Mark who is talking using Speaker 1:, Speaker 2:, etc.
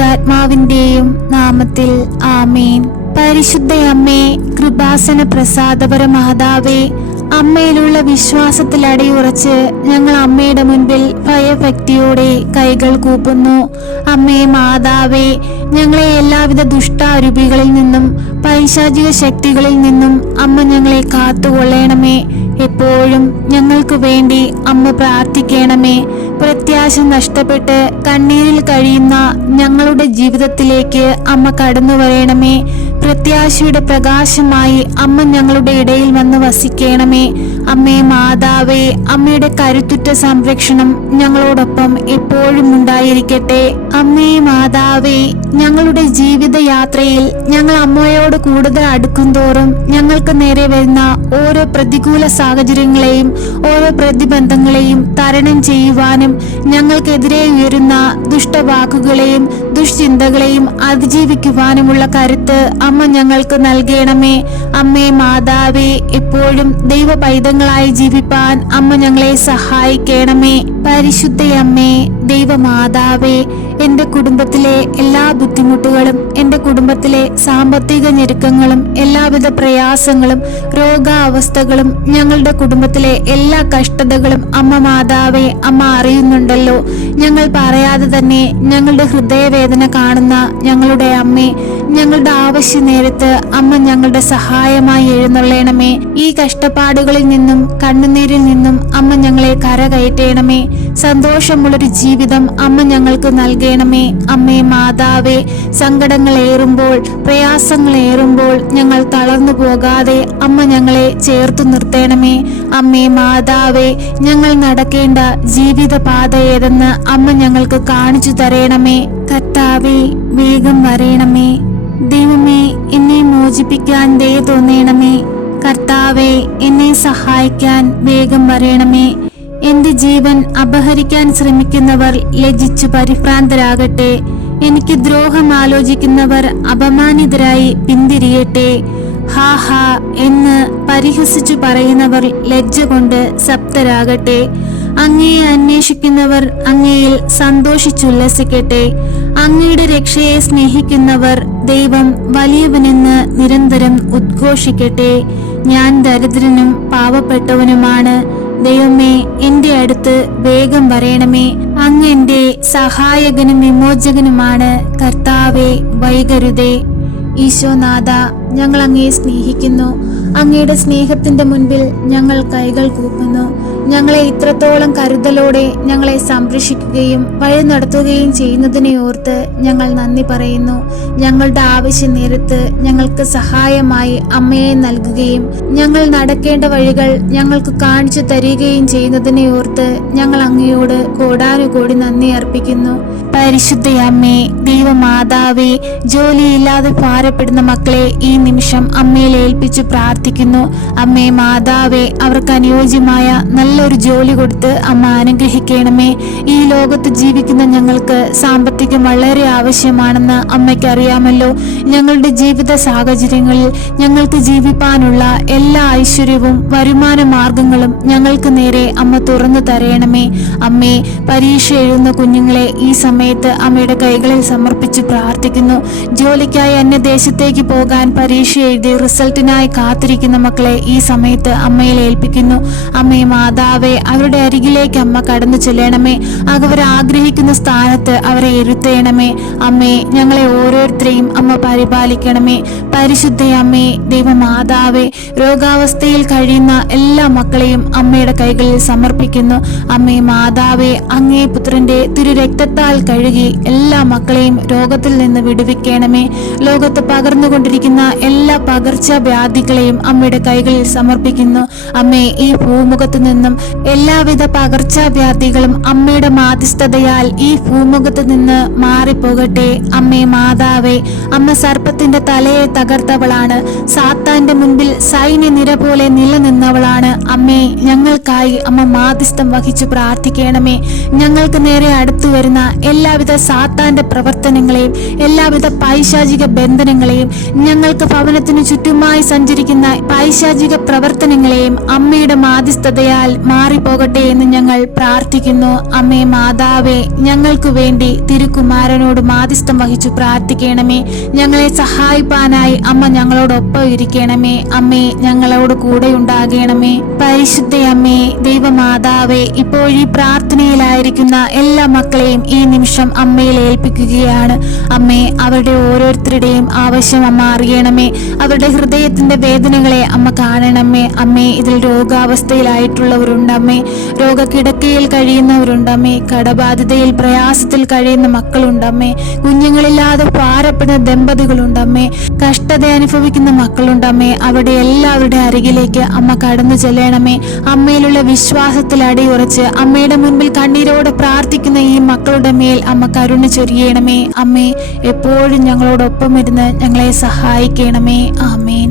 Speaker 1: പരിശുദ്ധാത്മാവിന്റെയും നാമത്തിൽ ആമേൻ. പരിശുദ്ധ അമ്മേ കൃപാസന പ്രസാദപര മാതാവേ അമ്മയിലുള്ള വിശ്വാസത്തിൽ അടിയുറച്ച് ഞങ്ങൾ അമ്മയുടെ മുൻപിൽ ഭയഭക്തിയോടെ കൈകൾ കൂപ്പുന്നു. അമ്മേ മാതാവേ ഞങ്ങളെ എല്ലാവിധ ദുഷ്ടാരൂപികളിൽ നിന്നും പൈശാചിക ശക്തികളിൽ നിന്നും അമ്മ ഞങ്ങളെ കാത്തുകൊള്ളണമേ. എപ്പോഴും ഞങ്ങൾക്ക് വേണ്ടി അമ്മ പ്രാർത്ഥിക്കണമേ. പ്രത്യാശ നഷ്ടപ്പെട്ട് കണ്ണീരിൽ കഴിയുന്ന ഞങ്ങളുടെ ജീവിതത്തിലേക്ക് അമ്മ കടന്നു വരയണമേ പ്രത്യാശയുടെ പ്രകാശമായി അമ്മ ഞങ്ങളുടെ ഇടയിൽ വന്ന് വസിക്കണമേ. അമ്മേ മാതാവേ അമ്മയുടെ കരുത്തുറ്റ സംരക്ഷണം ഞങ്ങളോടൊപ്പം എപ്പോഴും ഉണ്ടായിരിക്കട്ടെ. അമ്മേ മാതാവേ ഞങ്ങളുടെ ജീവിതയാത്രയിൽ ഞങ്ങൾ അമ്മയോട് കൂടുതൽ അടുക്കുംതോറും ഞങ്ങൾക്ക് നേരെ വരുന്ന ഓരോ പ്രതികൂല സാഹചര്യങ്ങളെയും ഓരോ പ്രതിബന്ധങ്ങളെയും തരണം ചെയ്യുവാനും ഞങ്ങൾക്കെതിരെ ഉയരുന്ന ദുഷ്ടവാക്കുകളെയും ദുഷ്ചിന്തകളെയും അതിജീവിക്കുവാനുമുള്ള കരുത്ത് അമ്മ ഞങ്ങൾക്ക് നൽകണമേ. അമ്മേ മാതാവേ എപ്പോഴും ദൈവ പൈതങ്ങളായി ജീവിപ്പാൻ അമ്മ ഞങ്ങളെ സഹായിക്കണമേ. പരിശുദ്ധയമ്മേ ദൈവമാതാവേ എന്റെ കുടുംബത്തിലെ എല്ലാ ബുദ്ധിമുട്ടുകളും എന്റെ കുടുംബത്തിലെ സാമ്പത്തിക ഞെരുക്കങ്ങളും എല്ലാവിധ പ്രയാസങ്ങളും രോഗാവസ്ഥകളും ഞങ്ങളുടെ കുടുംബത്തിലെ എല്ലാ കഷ്ടതകളും അമ്മ മാതാവെ അമ്മ അറിയുന്നുണ്ടല്ലോ. ഞങ്ങൾ പറയാതെ തന്നെ ഞങ്ങളുടെ ഹൃദയവേദന കാണുന്ന ഞങ്ങളുടെ അമ്മേ ഞങ്ങളുടെ ആവശ്യ നേരത്ത് അമ്മ ഞങ്ങളുടെ സഹായമായി എഴുന്നള്ളണമേ ഈ കഷ്ടപ്പാടുകളിൽ നിന്നും കണ്ണുനീരിൽ നിന്നും അമ്മ ഞങ്ങളെ കരകയറ്റണമേ സന്തോഷമുള്ളൊരു ജീവിതം അമ്മ ഞങ്ങൾക്ക് നൽകണമേ. അമ്മേ മാതാവേ സങ്കടങ്ങൾ ഏറുമ്പോൾ പ്രയാസങ്ങൾ ഏറുമ്പോൾ ഞങ്ങൾ തളർന്നു പോകാതെ അമ്മ ഞങ്ങളെ ചേർത്തു നിർത്തണമേ. അമ്മേ മാതാവേ ഞങ്ങൾ നടക്കേണ്ട ജീവിത പാത ഏതെന്ന് അമ്മ ഞങ്ങൾക്ക് കാണിച്ചു തരണമേ. കർത്താവേ വേഗം വരയണമേ ദൈവമേ എന്നെ മോചിപ്പിക്കാൻ ദയ തോന്നണമേ. കർത്താവെ എന്നെ സഹായിക്കാൻ വേഗം വരയണമേ എന്റെ ജീവൻ അപഹരിക്കാൻ ശ്രമിക്കുന്നവർ ലജിച്ചു പരിഭ്രാന്തരാകട്ടെ. എനിക്ക് ദ്രോഹം ആലോചിക്കുന്നവർ അപമാനിതരായി പിന്തിരിയട്ടെ. ഹാ ഹാ എന്ന് പരിഹസിച്ചു പറയുന്നവർ ലജ്ജ കൊണ്ട് സപ്തരാകട്ടെ. അങ്ങയെ അന്വേഷിക്കുന്നവർ അങ്ങയിൽ സന്തോഷിച്ചുല്ലസിക്കട്ടെ. അങ്ങയുടെ രക്ഷയെ സ്നേഹിക്കുന്നവർ ദൈവം വലിയവനെന്ന് നിരന്തരം ഉദ്ഘോഷിക്കട്ടെ. ഞാൻ ദരിദ്രനും പാവപ്പെട്ടവനുമാണ്. ദൈവമേ എന്റെ അടുത്ത് വേഗം വരയണമേ അങ്ങ് എന്റെ സഹായകനും വിമോചകനുമാണ്. കർത്താവെ വൈകരുതേ. ഈശോനാഥ ഞങ്ങൾ അങ്ങയെ സ്നേഹിക്കുന്നു. അങ്ങയുടെ സ്നേഹത്തിന്റെ മുൻപിൽ ഞങ്ങൾ കൈകൾ കൂപ്പുന്നു. ഞങ്ങളെ ഇത്രത്തോളം കരുതലോടെ ഞങ്ങളെ സംരക്ഷിക്കുകയും വഴി നടത്തുകയും ചെയ്യുന്നതിനെ ഓർത്ത് ഞങ്ങൾ നന്ദി പറയുന്നു. ഞങ്ങളുടെ ആവശ്യം നേരത്ത് ഞങ്ങൾക്ക് സഹായമായി അമ്മയെ നൽകുകയും ഞങ്ങൾ നടക്കേണ്ട വഴികൾ ഞങ്ങൾക്ക് കാണിച്ചു തരികയും ചെയ്യുന്നതിനെ ഓർത്ത് ഞങ്ങൾ അങ്ങയോട് കോടാനുകോടി നന്ദി അർപ്പിക്കുന്നു. പരിശുദ്ധ അമ്മേ ദൈവമാതാവേ ജോലിയില്ലാതെ ഭാരപ്പെടുന്ന മക്കളെ ഈ നിമിഷം അമ്മയിൽ ഏൽപ്പിച്ചു പ്രാർത്ഥിക്കുന്നു. അമ്മേ മാതാവേ അവർക്ക് അനുയോജ്യമായ നല്ലൊരു ജോലി കൊടുത്ത് അമ്മ അനുഗ്രഹിക്കണമേ. ഈ ലോകത്ത് ജീവിക്കുന്ന ഞങ്ങൾക്ക് സാമ്പത്തികം വളരെ ആവശ്യമാണെന്ന് അമ്മയ്ക്ക് അറിയാമല്ലോ. ഞങ്ങളുടെ ജീവിത സാഹചര്യങ്ങളിൽ ഞങ്ങൾക്ക് ജീവിപ്പാനുള്ള എല്ലാ ഐശ്വര്യവും വരുമാന മാർഗങ്ങളും ഞങ്ങൾക്ക് നേരെ അമ്മ തുറന്നു തരയണമേ അമ്മേ പരീക്ഷ എഴുതുന്ന കുഞ്ഞുങ്ങളെ ഈ സമയത്ത് അമ്മയുടെ കൈകളിൽ സമർപ്പിച്ചു പ്രാർത്ഥിക്കുന്നു. ജോലിക്കായി അന്യദേശത്തേക്ക് പോകാൻ പരീക്ഷ എഴുതി റിസൾട്ടിനായി കാത്തിരിക്കുന്ന മക്കളെ ഈ സമയത്ത് അമ്മയിൽ ഏൽപ്പിക്കുന്നു. അമ്മയെ മാതാവേ അവരുടെ അരികിലേക്ക് അമ്മ കടന്നു ചെല്ലണമേ. അവർ ആഗ്രഹിക്കുന്ന സ്ഥാനത്ത് അവരെ ഇരുത്തേണമേ. അമ്മേ ഞങ്ങളെ ഓരോരുത്തരെയും അമ്മ പരിപാലിക്കണമേ. പരിശുദ്ധ അമ്മേ ദൈവമാതാവേ രോഗാവസ്ഥയിൽ കഴിയുന്ന എല്ലാ മക്കളെയും അമ്മയുടെ കൈകളിൽ സമർപ്പിക്കുന്നു. അമ്മേ മാതാവേ അങ്ങേ പുത്രന്റെ തിരുരക്തത്താൽ കഴുകി എല്ലാ മക്കളെയും രോഗത്തിൽ നിന്ന് വിടുവിക്കണമേ. ലോകത്ത് പകർന്നുകൊണ്ടിരിക്കുന്ന എല്ലാ പകർച്ചവ്യാധികളെയും അമ്മയുടെ കൈകളിൽ സമർപ്പിക്കുന്നു. അമ്മേ ഈ ഭൂമുഖത്ത് നിന്നും എല്ലാവിധ പകർച്ചവ്യാധികളും അമ്മയുടെ മാധ്യസ്ഥതയാൽ ഈ ഭൂമുഖത്ത് നിന്ന് മാറിപ്പോകട്ടെ. അമ്മേ മാതാവേ അമ്മ സർപ്പത്തിന്റെ തലയെ തകർത്തവളാണ്. സാത്താന്റെ മുൻപിൽ സൈന്യനിര പോലെ നിലനിന്നവളാണ്. അമ്മേ ഞങ്ങൾക്കായി അമ്മ മാധ്യസ്ഥം വഹിച്ചു പ്രാർത്ഥിക്കണമേ. ഞങ്ങൾക്ക് നേരെ അടുത്തു വരുന്ന എല്ലാവിധ സാത്താന്റെ പ്രവർത്തനങ്ങളെയും എല്ലാവിധ പൈശാചിക ബന്ധനങ്ങളെയും ഞങ്ങൾക്ക് ഭവനത്തിനു ചുറ്റുമായി സഞ്ചരിക്കുന്ന പൈശാചിക പ്രവർത്തനങ്ങളെയും അമ്മയുടെ മാധ്യസ്ഥതയാൽ മാറിപ്പോകട്ടെ എന്ന് ഞങ്ങൾ പ്രാർത്ഥിക്കുന്നു. അമ്മേ മാതാവേ ഞങ്ങൾക്ക് വേണ്ടി തിരുക്കുമാരനോട് മാധ്യസ്ഥം വഹിച്ചു പ്രാർത്ഥിക്കണമേ. ഞങ്ങളെ സഹായിപ്പാനായി അമ്മ ഞങ്ങളോടൊപ്പം ഇരിക്കണമേ. അമ്മേ ഞങ്ങളോട് കൂടെ ഉണ്ടാകണമേ പരിശുദ്ധ അമ്മേ ദൈവമാതാവേ ഈ പ്രാർത്ഥനയിലായിരിക്കുന്ന എല്ലാ മക്കളെയും ഈ നിമിഷം അമ്മയിൽ ഏൽപ്പിക്കുകയാണ്. അമ്മേ അവരുടെ ഓരോരുത്തരുടെയും ആവശ്യം അമ്മ അറിയണമേ. അവരുടെ ഹൃദയത്തിന്റെ വേദനകളെ അമ്മ കാണണമേ. അമ്മേ ഇതിൽ രോഗാവസ്ഥയിലായിട്ടുള്ളവരുണ്ടമ്മേ രോഗക്കിടക്കയിൽ കഴിയുന്നവരുണ്ടമ്മേ. കടബാധിതയിൽ പ്രയാസത്തിൽ കഴിയുന്ന മക്കളുണ്ടമ്മേ കുഞ്ഞുങ്ങളില്ലാതെ പാരപ്പെടുന്ന ദമ്പതികളുണ്ടമ്മേ കഷ്ടത അനുഭവിക്കുന്ന മക്കളുണ്ടമ്മേ അവിടെ എല്ലാവരുടെ അരികിലേക്ക് അമ്മ കടന്നു ചെല്ലണമേ. അമ്മയിലുള്ള വിശ്വാസത്തിൽ അടിയുറച്ച് അമ്മയുടെ മുൻപിൽ കണ്ണീരോടെ പ്രാർത്ഥിക്കുന്ന ഈ മക്കളുടെ മേൽ അമ്മ കരുണ ചൊരിയണമേ. അമ്മേ എപ്പോഴും ഞങ്ങളോടൊപ്പം ഇരുന്ന് ഞങ്ങളെ സഹായിക്കണമേ ആമേൻ